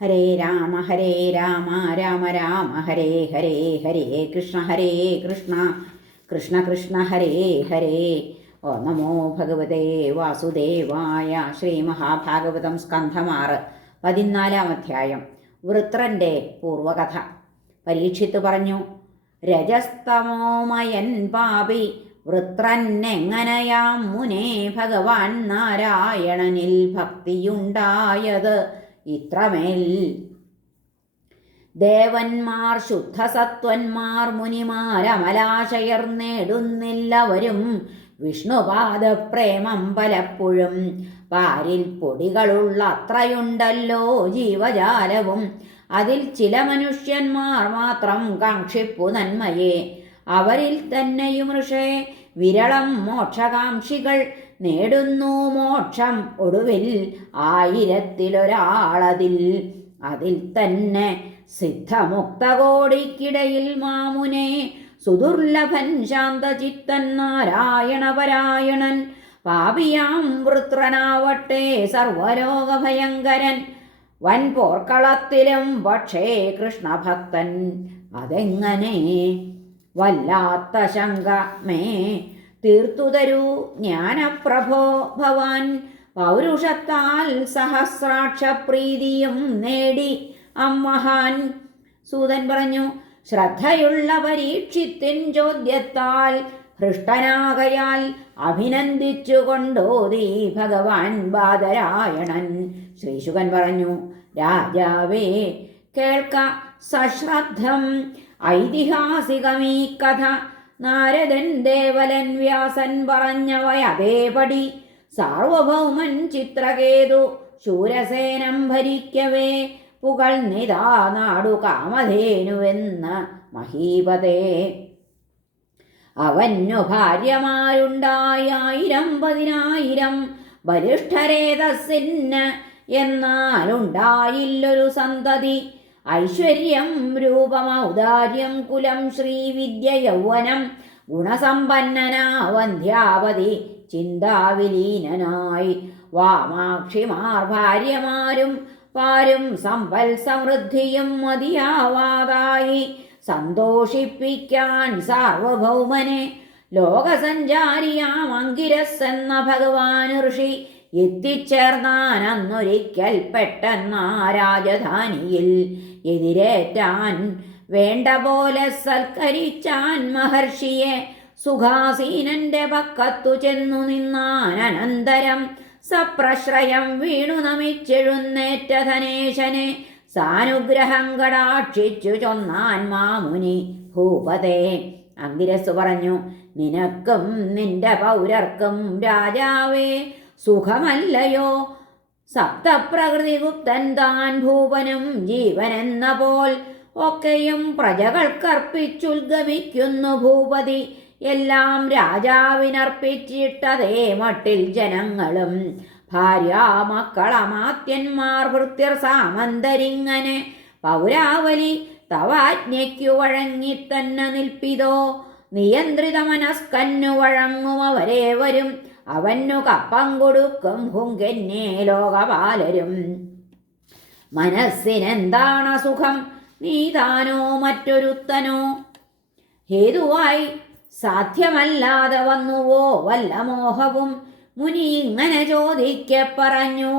ഹരേ രാമ ഹരേ രാമ രാമ രാമ ഹരേ ഹരേ ഹരേ കൃഷ്ണ ഹരേ കൃഷ്ണ കൃഷ്ണ കൃഷ്ണ ഹരേ ഹരേ. ഓ നമോ ഭഗവതേ വാസുദേവായ ശ്രീ മഹാഭാഗവതം സ്കന്ധമാറ് പതിനാലാം അധ്യായം വൃത്രന്റെ പൂർവകഥ. പരീക്ഷിത്ത് പറഞ്ഞു രജസ്തമോമയൻ പാപി വൃത്രനെങ്ങനെയാം മുനേ ഭഗവാൻ നാരായണനിൽ ഭക്തിയുണ്ടായത്? ഇത്രമേൽ. ദേവന്മാർ ശുദ്ധസത്വന്മാർ മുനിമാരമലാശയർ നേടുന്നില്ലവരും വിഷ്ണുപാദപ്രേമം പലപ്പോഴും പാരിൽ പൊടികളുള്ള അത്രയുണ്ടല്ലോ ജീവജാലവും. അതിൽ ചില മനുഷ്യന്മാർ മാത്രം കാക്ഷിപ്പു നന്മയെ. അവരിൽ തന്നെയും ഋഷേ വിരളം മോക്ഷകാംക്ഷികൾ നേടുന്നു മോക്ഷം ഒടുവിൽ ആയിരത്തിലൊരാളതിൽ. അതിൽ തന്നെ സിദ്ധമുക്തകോടിക്കിടയിൽ മാമുനെ സുദുർലഭൻ ശാന്തചിത്തൻ നാരായണപരായണൻ. പാപിയാം വൃത്രനാവട്ടെ സർവരോഗഭയങ്കരൻ വൻ പോർക്കളത്തിലും പക്ഷേ കൃഷ്ണഭക്തൻ. അതെങ്ങനെ? വല്ലാത്ത ശങ്ക മേ തീർത്തു തരൂ. ജ്ഞാനപ്രഭോ ഭവാൻ. പൗരുഷത്താൽ സഹസ്രാക്ഷപ്രീതിയും നേടി. അമ്മഹാൻ. സൂതൻ പറഞ്ഞു ശ്രദ്ധയുള്ള പരീക്ഷിത്തിൻ ചോദ്യത്താൽ ഹൃഷ്ടനാകയാൽ അഭിനന്ദിച്ചു കൊണ്ടോതി ഭഗവാൻ ബാദരായണൻ? ശ്രീശുകൻ പറഞ്ഞു രാജാവേ കേൾക്ക സശ്രദ്ധം. ഐതിഹാസികമീ കഥ. നാരദൻ ദേവലൻ വ്യാസൻ പറഞ്ഞവയതേപടി സാർവഭൗമൻ ചിത്രകേതു ശൂരസേനം ഭരിക്കവേ. പുകൾനിതാ നാടു കാമധേനുവെന്ന് മഹീപതേ. അവന്നു ഭാര്യമാരുണ്ടായായിരം പതിനായിരം ബലിഷ്ഠരേതസ്സിന് എന്നാലുണ്ടായില്ലൊരു സന്തതി. ഐശ്വര്യം രൂപമൗദാര്യം കുലം ശ്രീവിദ്യ യൗവനം ഗുണസമ്പന്നനാവന്ധ്യാവതി ചിന്താവിലീനനായി. വാമാക്ഷിമാർ ഭാര്യമാരും പാരും സമ്പൽ സമൃദ്ധിയും മതിയാവാതായി. സന്തോഷിപ്പിക്കാൻ സാർവഭൗമനെ ലോകസഞ്ചാരിയാം അങ്കിരസ് എന്ന ഭഗവാൻ ഋഷി എത്തിച്ചേർന്നാൻ അന്നൊരിക്കൽ പെട്ടെന്നാ രാജധാനിയിൽ. എതിരേറ്റാൻ വേണ്ട പോലെ സൽക്കരിച്ചാൻ മഹർഷിയെ സുഖാസീനന്റെ പക്കത്തു ചെന്നു നിന്നാൻ അനന്തരം സപ്രശ്രയം വീണു നമിച്ചെഴുന്നേറ്റ ധനേശനെ സാനുഗ്രഹം കടാക്ഷിച്ചു ചൊന്നാൻ മാമുനി ഭൂപതേ. അങ്കിരസ് പറഞ്ഞു നിനക്കും നിന്റെ പൗരർക്കും രാജാവേ സുഖമല്ലയോ? സപ്തപ്രകൃതിഗുപ്തൻ താൻ ഭൂവനും ജീവനെന്ന പോൽ ഒക്കെയും പ്രജകൾക്കർപ്പിച്ചുദ്ഗമിക്കുന്നു ഭൂപതി. എല്ലാം രാജാവിനർപ്പിച്ചിട്ടതേ മട്ടിൽ ജനങ്ങളും. ഭാര്യ ഭാര്യാമക്കളമാത്യന്മാർ വൃത്യർ സാമന്തരിങ്ങനെ പൗരാവലി തവാജ്ഞയ്ക്കു വഴങ്ങി തന്നെ നിൽപ്പിതോ. നിയന്ത്രിത മനസ്കന്നു വഴങ്ങും അവരേവരും. അവനു കപ്പം കൊടുക്കും ഹുങ്കന്നെ ലോകപാലരും. മനസ്സിനെന്താണ് സുഖം? നീതാനോ മറ്റൊരുത്തനോ? ഹേതുവായി സാധ്യമല്ലാതെ വന്നുവോ വല്ല മോഹവും? മുനി ഇങ്ങനെ ചോദിക്ക പറഞ്ഞു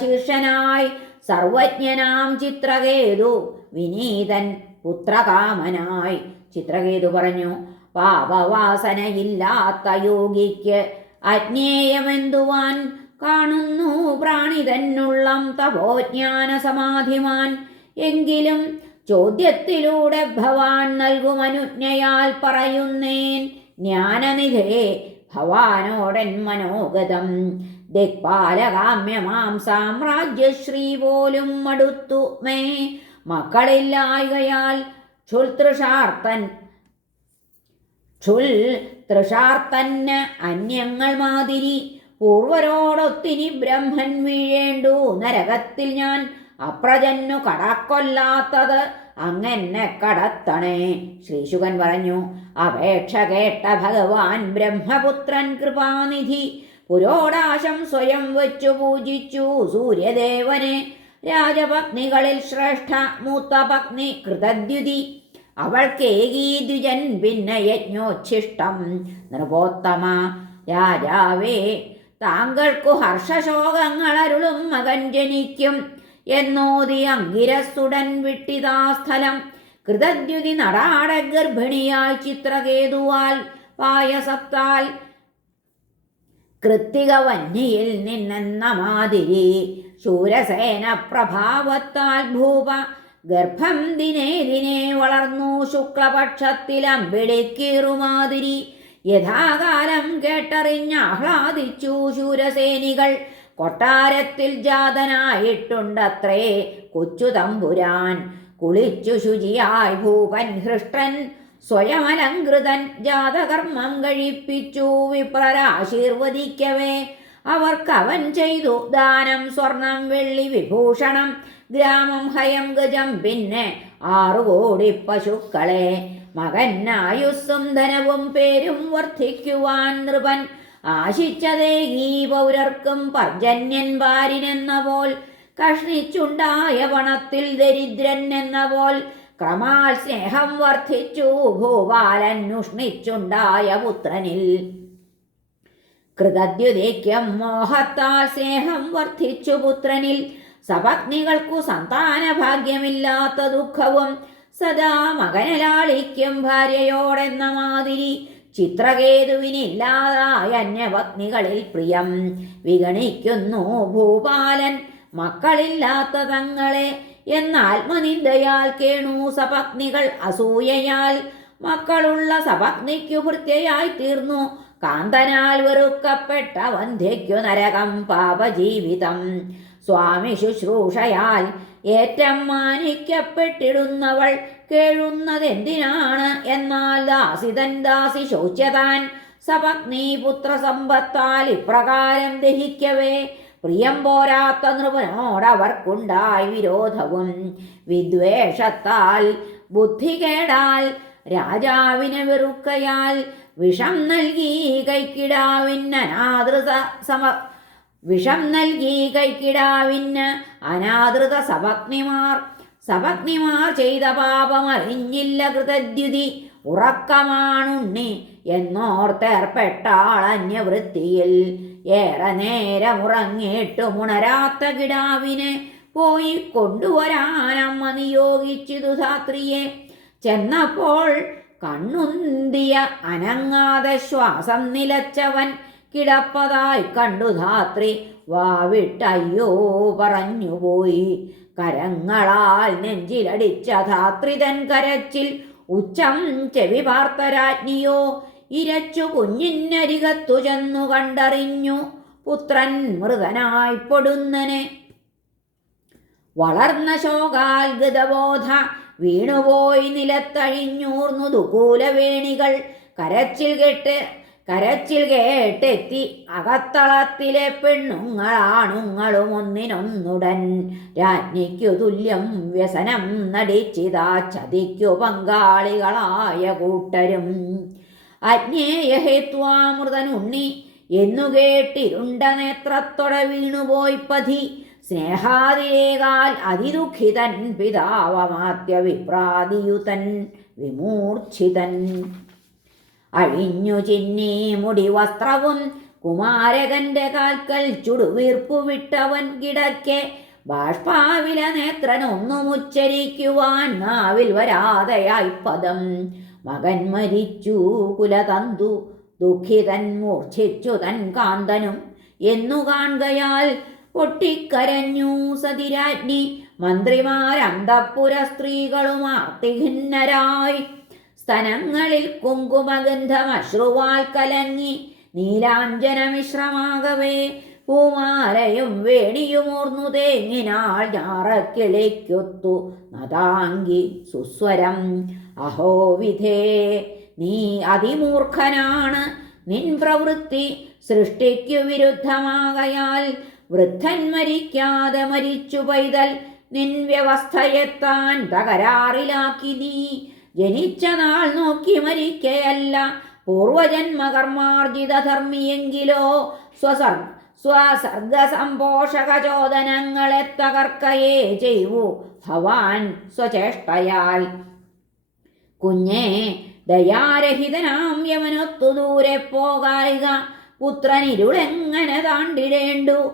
ശിഷ്യനായി സർവജ്ഞനാം ചിത്രകേതു വിനീതൻ പുത്രകാമനായി. ചിത്രകേതു പറഞ്ഞു പാപവാസനയില്ലാത്ത യോഗിക്ക് അജ്ഞേയമെന്തുവാൻ കാണുന്നു പ്രാണിതന്നുള്ളം തപോജ്ഞാന സമാധിമാൻ. എങ്കിലും ചോദ്യത്തിലൂടെ ഭവാൻ നൽകും അനുജ്ഞയാൽ പറയുന്നേൻ ജ്ഞാനനിധേ ഭവാനോടൻ മനോഗതം. ദിക്പാലകാമ്യമാം സാമ്രാജ്യശ്രീ പോലും മടുത്തു മേ. മക്കളില്ലായകയാൽ ക്ഷുൽതൃഷാർത്തൻ ക്ഷുൽ തൃഷാർത്തന് അന്യങ്ങൾ മാതിരി പൂർവരോടൊത്തിനി ബ്രഹ്മൻ വീഴേണ്ടു. നരകത്തിൽ ഞാൻ അപ്രജന്നു കടക്കൊല്ലാത്തത് അങ്ങനെ കടത്തണേ. ശ്രീശുകൻ പറഞ്ഞു അപേക്ഷ കേട്ട ഭഗവാൻ ബ്രഹ്മപുത്രൻ കൃപാനിധി പുരോടാശം സ്വയം വെച്ചു പൂജിച്ചു. സൂര്യദേവനെ രാജപത്നികളിൽ ശ്രേഷ്ഠ മൂത്ത പത്നി കൃതദ്യുതി അവൾക്കേകീ ദ്വിജൻ പിന്നെ യജ്ഞോച്ഛിഷ്ടം. നൃപോത്തമ രാജാവേ താങ്കൾക്കു ഹർഷശോകങ്ങളരുളും മകൻ ജനിക്കും. എന്നോതി അങ്കിരസുടൻ വിട്ടിതാ സ്ഥലം കൃതദ്യുതി നടാട ഗർഭിണിയായി ചിത്രകേതുവാൽ പായസത്താൽ. കൃത്തിക വന്യയിൽ നിന്നെന്ന മാതിരി ശൂരസേന പ്രഭാവത്താൽ ഭൂപ ഗർഭം ദിനേ ദിനേ വളർന്നു ശുക്ലപക്ഷത്തിലമ്പിളിക്കീറുമാതിരി യഥാകാലം കേട്ടറിഞ്ഞാഹ്ലാദിച്ചു ശൂരസേനികൾ. കൊട്ടാരത്തിൽ ജാതനായിട്ടുണ്ടത്രേ കൊച്ചു തമ്പുരാൻ. കുളിച്ചു ശുചിയായി ഭൂപൻ ഹൃഷ്ടൻ. സ്വയമലങ്കൃതൻ ജാതകർമ്മം കഴിപ്പിച്ചു വിപ്രരാശീർവദിക്കവേ. അവർക്കവൻ ചെയ്തു ദാനം സ്വർണം വെള്ളി വിഭൂഷണം ഗ്രാമം ഹയം ഗജം പിന്നെ ആറുകോടി പശുക്കളെ. മകനായുസ്സും ധനവും പേരും വർദ്ധിക്കുവാൻ നൃപൻ ആശിച്ചതേ ഈ പൗരർക്കും പർജന്യൻ വാരിനെന്ന പോൽ. കഷ്ണിച്ചുണ്ടായ പണത്തിൽ ദരിദ്രൻ എന്ന പോൽ. ക്രമാൽ സ്നേഹം വർദ്ധിച്ചു ഭൂപാലൻ ഉഷ്ണിച്ചുണ്ടായ പുത്രനിൽ. കൃതദ്യുതയ്ക്കും മോഹത്താൽ സ്നേഹം വർദ്ധിച്ചു പുത്രനിൽ. സപത്നികൾക്കു സന്താന ഭാഗ്യമില്ലാത്ത ദുഃഖവും സദാ മകനലാളിക്കും ഭാര്യയോടെന്ന മാതിരി ചിത്രകേതുവിനില്ലാതായ അന്യപത്നികളിൽ പ്രിയം വിഗണിക്കുന്നു ഭൂപാലൻ. മക്കളില്ലാത്ത തങ്ങളെ എന്നാത്മനിന്ദയാൽ കേണു സപത്നികൾ അസൂയയാൽ. മക്കളുള്ള സപത്നിക്കു ഭൃത്യയായി തീർന്നു കാന്തനാൽ വെറുക്കപ്പെട്ട വന്ധ്യയ്ക്കു നരകം പാപജീവിതം. സ്വാമി ശുശ്രൂഷയാൽ ഏറ്റം മാനിക്കപ്പെട്ടിടുന്നവൾ കേഴുന്നതെന്തിനാണ് എന്നാൽ ദാസിതൻ ദാസി ശോച്യതാൻ. സപത്നി പുത്രസമ്പത്താൽ ഇപ്രകാരം ദഹിക്കവേ. പ്രിയം പോരാത്ത നൃപനോടവർക്കുണ്ടായി വിരോധവും. വിദ്വേഷത്താൽ ബുദ്ധി കേടാൽ രാജാവിനെ വെറുക്കയാൽ വിഷം നൽകി കൈക്കിടാവിന് അനാദൃത സമ വിഷം നൽകി കൈക്കിടാവിന് അനാദൃത സപത്നിമാർ സപത്നിമാർ ചെയ്ത പാപം അറിഞ്ഞില്ല കൃതദ്യുതി. ഉറക്കമാണുണ്ണി എന്നോർത്തേർപ്പെട്ടാൾ അന്യവൃത്തിയിൽ. ഏറെ നേരം ഉറങ്ങിയിട്ട് ഉണരാത്ത കിടാവിനെ പോയി കൊണ്ടുവരാനമ്മ നിയോഗിച്ചിതു ധാത്രിയെ. ചെന്നപ്പോൾ കണ്ണുന്തിയ അനങ്ങാതെ ശ്വാസം നിലച്ചവൻ കിടപ്പതായി കണ്ടു ധാത്രി. വാവിട്ടയ്യോ പറഞ്ഞുപോയി. കരങ്ങളാൽ നെഞ്ചിലടിച്ച ധാത്രി തൻ കരച്ചിൽ. ഉച്ചം ചെവി പാർത്ത രാജ്ഞിയോ ഇരച്ചു കുഞ്ഞിനരികത്തു ചെന്നു കണ്ടറിഞ്ഞു. പുത്രൻ മൃതനായി പൊടുന്നനെ. വളർന്ന ശോകാൽ ഗതബോധ വീണുപോയി നിലത്തഴിഞ്ഞൂർന്നു ദുകൂലവേണികൾ. കരച്ചിൽ കെട്ട് കരച്ചിൽ കേട്ടെത്തി. അകത്തളത്തിലെ പെണ്ണുങ്ങളാണുങ്ങളും ഒന്നിനൊന്നുടൻ രാജ്ഞിക്കു തുല്യം വ്യസനം നടിച്ചിതാ. ചതിക്കു പങ്കാളികളായ കൂട്ടരും. അജ്ഞേയഹേത്വാമൃതനുണ്ണി. എന്നു കേട്ടിരുണ്ട നേത്രത്തൊടെ വീണുപോയി പതി. സ്നേഹാതിരേകാൽ അതിദുഃഖിതൻ പിതാവമാത്യ വിപ്രാതിയുതൻ വിമൂർച്ഛിതൻ. അഴിഞ്ഞു ചിന്നി മുടി വസ്ത്രവും കുമാരകന്റെ കാൽക്കൽ ചുടുവീർപ്പു വിട്ടവൻ കിടക്കെ ബാഷ്പാവില നേത്രനൊന്നും ഉച്ചരിക്കുവാൻ നാവിൽ വരാതെയായി പദം. മകൻ മരിച്ചു കുലതന്തു ദുഃഖിതൻ മൂർച്ഛിച്ചു തൻ കാന്തനും എന്നു കാണുകയാൽ പൊട്ടിക്കരഞ്ഞു സതിരാജ്ഞി. മന്ത്രിമാരന്തപ്പുര സ്ത്രീകളുമാർത്തിഖിന്നരായി സ്തനങ്ങളിൽ കുങ്കുമഗന്ധം അശ്രുവാൽ കലങ്ങി. നീലാഞ്ജനമിശ്രമാകവേ പൂമാലയും വേണിയുമോർന്നു തേങ്ങിനാൾ ഞാറക്കിളിക്കൊത്തു. നതാങ്കി സുസ്വരം. അഹോ വിധേ നീ അതിമൂർഖനാണ്. നിൻ പ്രവൃത്തി സൃഷ്ടിക്കു വിരുദ്ധമാകയാൽ വൃദ്ധൻ മരിക്കാതെ മരിച്ചു പൈതൽ നിൻ വ്യവസ്ഥയെത്താൻ തകരാറിലാക്കി നീ. ജനിച്ച നാൾ നോക്കി മരിക്കയല്ല പൂർവജന്മകർമാർജിത ധർമ്മിയെങ്കിലോ സ്വസർ സ്വസർഗസംപോഷകചോദനങ്ങളെ തകർക്കയേ ചെയ്യൂ ഭവാൻ സ്വചേഷ്ടയാൽ. കുഞ്ഞേ ദയാരഹിതനാം യമനൊത്തു ദൂരെ പോകായിക. പുത്രനിരുളെങ്ങനെ താണ്ടിടേണ്ടു?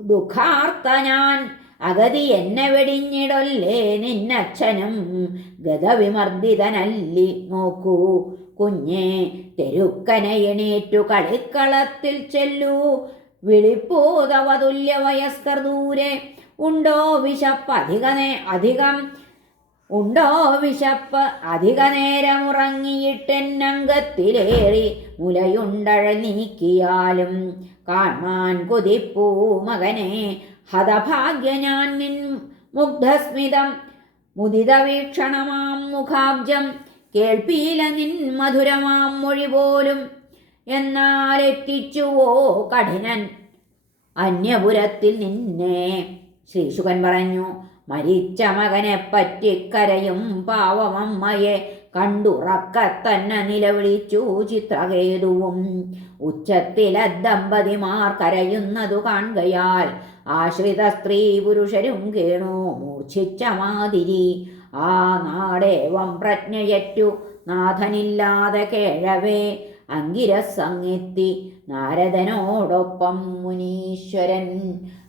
ദുഃഖാർത്ത ഞാൻ. അഗതി എന്നെ വെടിഞ്ഞിടൊല്ലേ നിന്നച്ഛനും. ഗതവിമർദ്ദിതനല്ലി നോക്കൂ. കുഞ്ഞെ തെരുക്കനെ എണീറ്റു കളിക്കളത്തിൽ ചെല്ലൂ. വിളിപ്പൂതവതുല്യ വയസ്കർ ദൂരെ. ഉണ്ടോ വിശപ്പ് അധികനേ അധികം? ഉണ്ടോ വിശപ്പ് അധിക നേരമുറങ്ങിയിട്ടെന്നംഗത്തിലേറി മുലയുണ്ടഴ നീക്കിയാലും. കാണാൻ കൊതിപ്പൂ മകനെ. ഹതഭാഗ്യ ഞാൻ നിൻ മുഗ്ധസ്മിതം. മുദിത വീക്ഷണമാം മുഖാബ്ജം. കേൾപ്പീല നിൻ മധുരമാം മൊഴി പോലും. എന്നാൽ എത്തിച്ചുവോ കഠിനൻ. അന്യപുരത്തിൽ നിന്നെ. ശ്രീശുകൻ പറഞ്ഞു മരിച്ച മകനെ പറ്റിക്കരയും പാവമമ്മയെ കണ്ടുറക്ക തന്നെ നിലവിളിച്ചു ചിത്രകേതുവും. ഉച്ചത്തിലദ്ദമ്പതിമാർ കരയുന്നതു കാണുകയാൽ ആശ്രിത സ്ത്രീ പുരുഷരും കേണു മൂർച്ഛിച്ച മാതിരി. ആ നാടേവം പ്രജ്ഞയറ്റു നാഥനില്ലാതെ കേഴവേ. അങ്കിരസങ്ങെത്തി നാരദനോടൊപ്പം മുനീശ്വരൻ